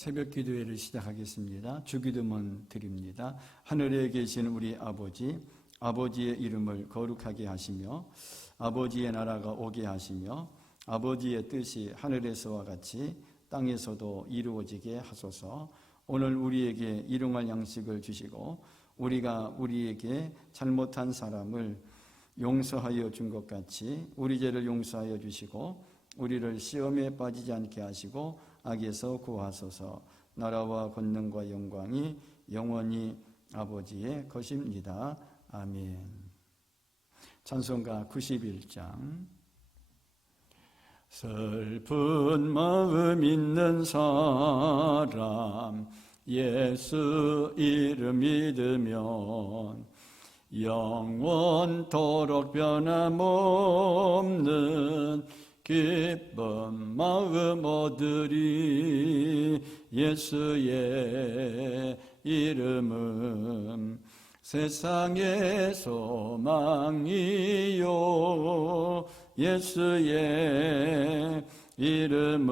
새벽 기도회를 시작하겠습니다. 주기도문 드립니다. 하늘에 계신 우리 아버지, 아버지의 이름을 거룩하게 하시며 아버지의 나라가 오게 하시며 아버지의 뜻이 하늘에서와 같이 땅에서도 이루어지게 하소서. 오늘 우리에게 일용할 양식을 주시고 우리가 우리에게 잘못한 사람을 용서하여 준 것 같이 우리 죄를 용서하여 주시고 우리를 시험에 빠지지 않게 하시고 악에서 구하소서. 나라와 권능과 영광이 영원히 아버지의 것입니다. 아멘. 찬송가 91장. 슬픈 마음 있는 사람 예수 이름 믿으면 영원토록 변함없는 기쁜 마음 얻으리. 예수의 이름은 세상의 소망이요 예수의 이름은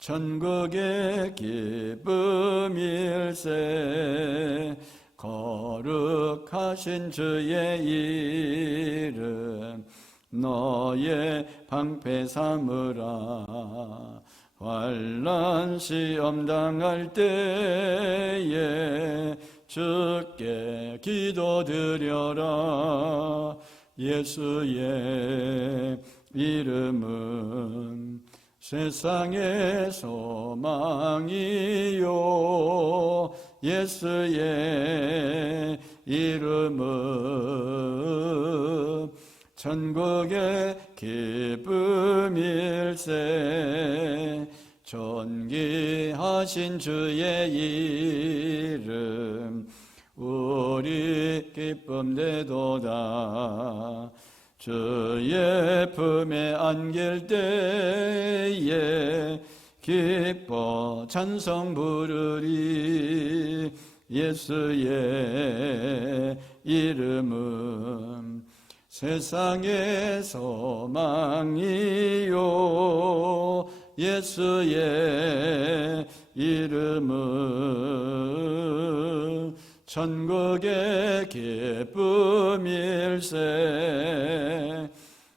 천국의 기쁨일세. 거룩하신 주의 이름 너의 방패 삼으라. 환난 시험 당할 때에 주께 기도드려라. 예수의 이름은 세상의 소망이요 예수의 이름은 천국의 기쁨일세. 존귀하신 주의 이름 우리 기쁨 되도다. 주의 품에 안길 때에 기뻐 찬송 부르리. 예수의 이름은 세상의 소망이요 예수의 이름은 천국의 기쁨일세.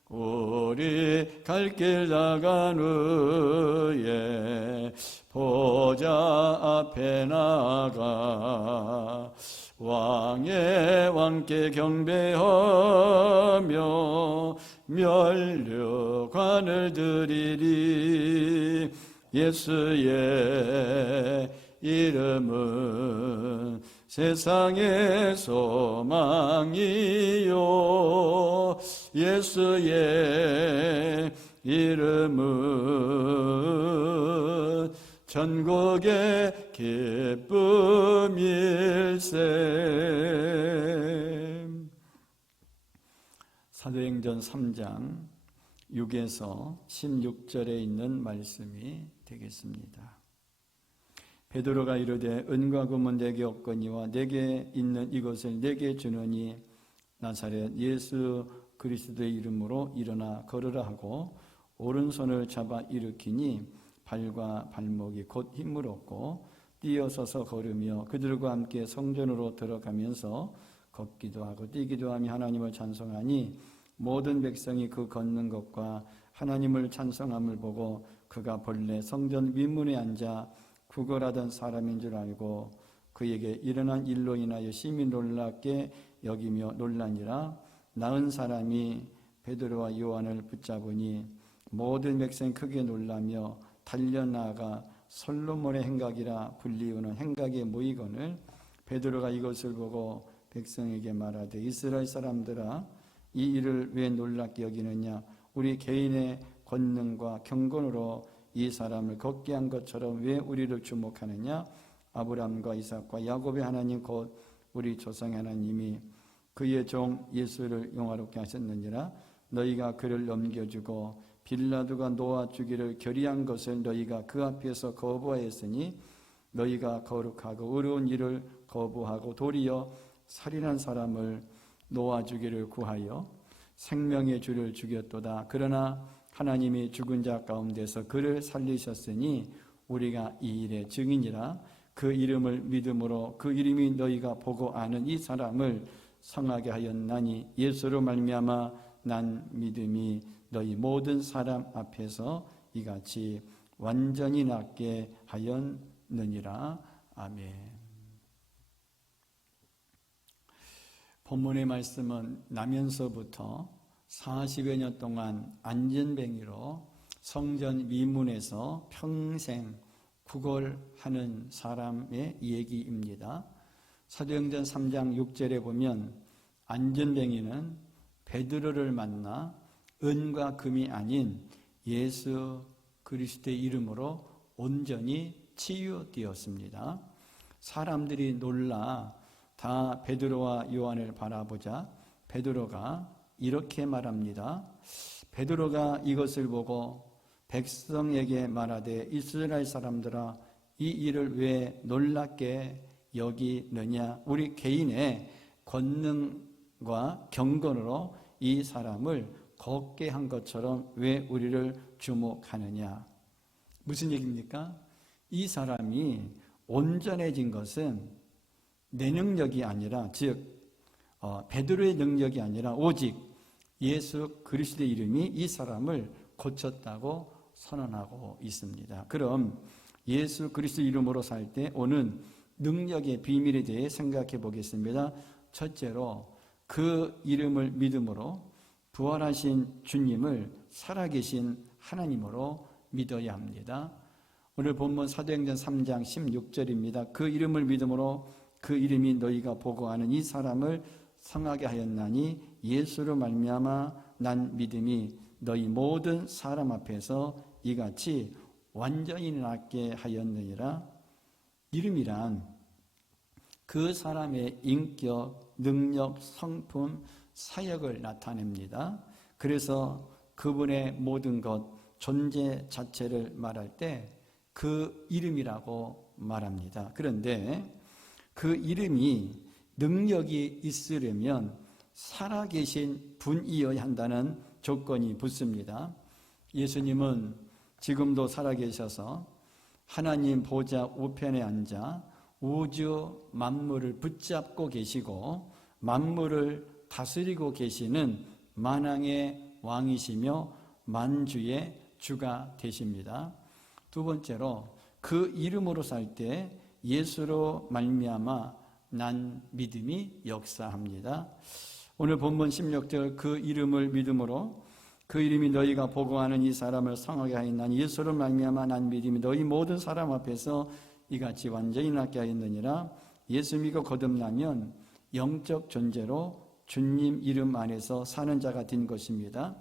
우리 갈 길 나간 후에 보좌 앞에 나가 왕의 왕께 경배하며 면류관을 드리리. 예수의 이름은 세상의 소망이요 예수의 이름은 천국의 기쁨일세. 사도행전 3장 6에서 16절에 있는 말씀이 되겠습니다. 베드로가 이르되 은과 금은 내게 없거니와 내게 있는 이것을 내게 주노니 나사렛 예수 그리스도의 이름으로 일어나 걸으라 하고 오른손을 잡아 일으키니 발과 발목이 곧 힘을 얻고 뛰어서서 걸으며 그들과 함께 성전으로 들어가면서 걷기도 하고 뛰기도 하며 하나님을 찬송하니 모든 백성이 그 걷는 것과 하나님을 찬송함을 보고 그가 본래 성전 윗문에 앉아 구걸하던 사람인 줄 알고 그에게 일어난 일로 인하여 심히 놀랍게 여기며 놀라니라. 나은 사람이 베드로와 요한을 붙잡으니 모든 백성이 크게 놀라며 달려나가 솔로몬의 행각이라 불리우는 행각에 모이거늘 베드로가 이것을 보고 백성에게 말하되 이스라엘 사람들아 이 일을 왜 놀랍게 여기느냐. 우리 개인의 권능과 경건으로 이 사람을 걷게 한 것처럼 왜 우리를 주목하느냐. 아브라함과 이삭과 야곱의 하나님 곧 우리 조상의 하나님이 그의 종 예수를 영화롭게 하셨느니라. 너희가 그를 넘겨주고 빌라도가 놓아주기를 결의한 것을 너희가 그 앞에서 거부하였으니 너희가 거룩하고 의로운 일을 거부하고 도리어 살인한 사람을 놓아주기를 구하여 생명의 주를 죽였도다. 그러나 하나님이 죽은 자 가운데서 그를 살리셨으니 우리가 이 일의 증인이라. 그 이름을 믿음으로 그 이름이 너희가 보고 아는 이 사람을 성하게 하였나니 예수로 말미암아 난 믿음이 너희 모든 사람 앞에서 이같이 완전히 낫게 하였느니라. 아멘. 본문의 말씀은 나면서부터 40여 년 동안 안전뱅이로 성전 미문에서 평생 구걸하는 사람의 얘기입니다. 사도행전 3장 6절에 보면 안전뱅이는 베드로를 만나 은과 금이 아닌 예수 그리스도의 이름으로 온전히 치유되었습니다. 사람들이 놀라 다 베드로와 요한을 바라보자 베드로가 이렇게 말합니다. 베드로가 이것을 보고 백성에게 말하되 이스라엘 사람들아 이 일을 왜 놀랍게 여기느냐. 우리 개인의 권능과 경건으로 이 사람을 걷게 한 것처럼 왜 우리를 주목하느냐. 무슨 얘기입니까? 이 사람이 온전해진 것은 내 능력이 아니라 즉 베드로의 능력이 아니라 오직 예수 그리스도의 이름이 이 사람을 고쳤다고 선언하고 있습니다. 그럼 예수 그리스도 이름으로 살 때 오는 능력의 비밀에 대해 생각해 보겠습니다. 첫째로 그 이름을 믿음으로 부활하신 주님을 살아계신 하나님으로 믿어야 합니다. 오늘 본문 사도행전 3장 16절입니다. 그 이름을 믿음으로 그 이름이 너희가 보고 아는 이 사람을 성하게 하였나니 예수로 말미암아 난 믿음이 너희 모든 사람 앞에서 이같이 완전히 낫게 하였느니라. 이름이란 그 사람의 인격, 능력, 성품, 사역을 나타냅니다. 그래서 그분의 모든 것, 존재 자체를 말할 때 그 이름이라고 말합니다. 그런데 그 이름이 능력이 있으려면 살아계신 분이어야 한다는 조건이 붙습니다. 예수님은 지금도 살아계셔서 하나님 보좌 우편에 앉아 우주 만물을 붙잡고 계시고 만물을 다스리고 계시는 만왕의 왕이시며 만주의 주가 되십니다. 두 번째로 그 이름으로 살 때 예수로 말미암아 난 믿음이 역사합니다. 오늘 본문 16절 그 이름을 믿음으로 그 이름이 너희가 보고 아는 이 사람을 성하게 하였나니 예수로 말미암아 난 믿음이 너희 모든 사람 앞에서 이같이 완전히 낫게 하였느니라. 예수 믿고 거듭나면 영적 존재로 주님 이름 안에서 사는 자가 된 것입니다.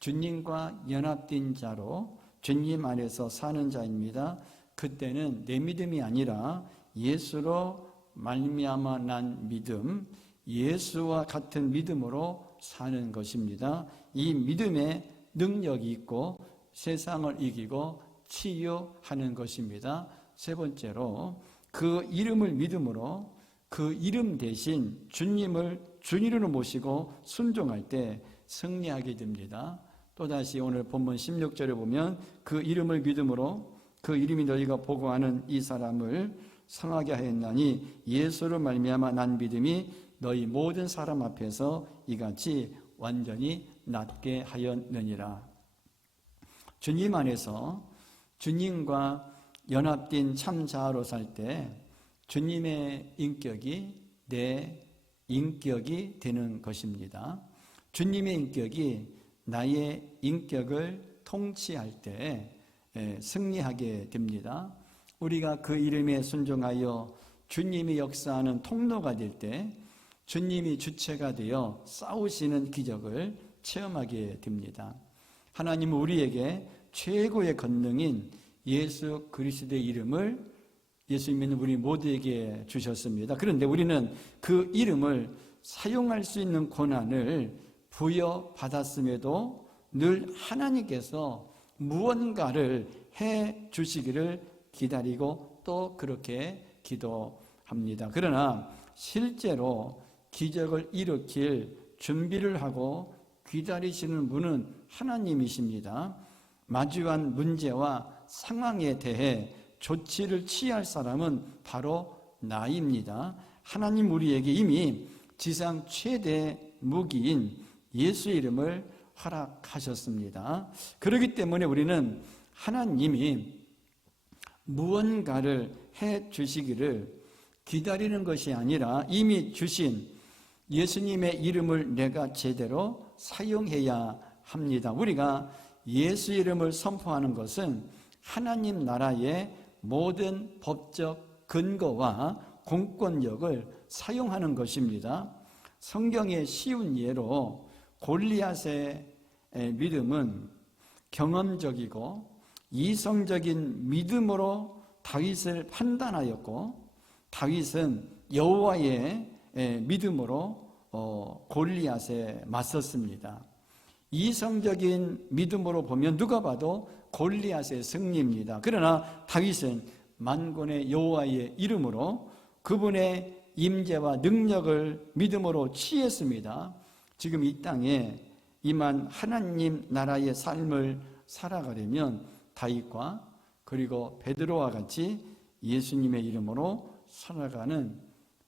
주님과 연합된 자로 주님 안에서 사는 자입니다. 그때는 내 믿음이 아니라 예수로 말미암아 난 믿음, 예수와 같은 믿음으로 사는 것입니다. 이 믿음에 능력이 있고 세상을 이기고 치유하는 것입니다. 세 번째로 그 이름을 믿음으로 그 이름 대신 주님을 주님으로 모시고 순종할 때 승리하게 됩니다. 또다시 오늘 본문 16절에 보면 그 이름을 믿음으로 그 이름이 너희가 보고 아는 이 사람을 성하게 하였나니 예수로 말미암아 난 믿음이 너희 모든 사람 앞에서 이같이 완전히 낫게 하였느니라. 주님 안에서 주님과 연합된 참 자아로 살 때 주님의 인격이 내 인격이 되는 것입니다. 주님의 인격이 나의 인격을 통치할 때 승리하게 됩니다. 우리가 그 이름에 순종하여 주님이 역사하는 통로가 될 때 주님이 주체가 되어 싸우시는 기적을 체험하게 됩니다. 하나님은 우리에게 최고의 권능인 예수 그리스도의 이름을 예수 믿는 우리 모두에게 주셨습니다. 그런데 우리는 그 이름을 사용할 수 있는 권한을 부여받았음에도 늘 하나님께서 무언가를 해 주시기를 기다리고 또 그렇게 기도합니다. 그러나 실제로 기적을 일으킬 준비를 하고 기다리시는 분은 하나님이십니다. 마주한 문제와 상황에 대해 조치를 취할 사람은 바로 나입니다. 하나님 우리에게 이미 지상 최대 무기인 예수의 이름을 허락하셨습니다. 그렇기 때문에 우리는 하나님이 무언가를 해 주시기를 기다리는 것이 아니라 이미 주신 예수님의 이름을 내가 제대로 사용해야 합니다. 우리가 예수 이름을 선포하는 것은 하나님 나라의 모든 법적 근거와 공권력을 사용하는 것입니다. 성경의 쉬운 예로 골리앗의 믿음은 경험적이고 이성적인 믿음으로 다윗을 판단하였고, 다윗은 여호와의 믿음으로 골리앗에 맞섰습니다. 이성적인 믿음으로 보면 누가 봐도 골리앗의 승리입니다. 그러나 다윗은 만군의 여호와의 이름으로 그분의 임재와 능력을 믿음으로 취했습니다. 지금 이 땅에 임한 하나님 나라의 삶을 살아가려면 다윗과 그리고 베드로와 같이 예수님의 이름으로 살아가는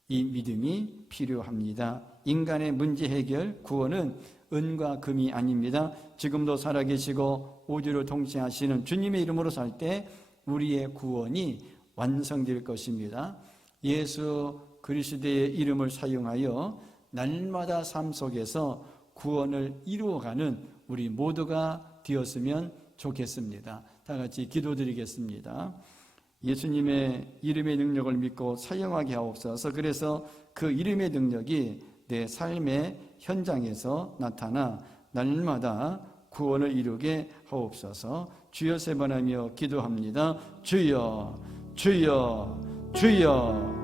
이 믿음이 필요합니다. 인간의 문제 해결, 구원은 은과 금이 아닙니다. 지금도 살아계시고 우주를 통치하시는 주님의 이름으로 살 때 우리의 구원이 완성될 것입니다. 예수 그리스도의 이름을 사용하여 날마다 삶 속에서 구원을 이루어가는 우리 모두가 되었으면 좋겠습니다. 다 같이 기도드리겠습니다. 예수님의 이름의 능력을 믿고 사용하게 하옵소서. 그래서 그 이름의 능력이 내 삶의 현장에서 나타나 날마다 구원을 이루게 하옵소서. 주여 세 번 하며 기도합니다. 주여, 주여, 주여.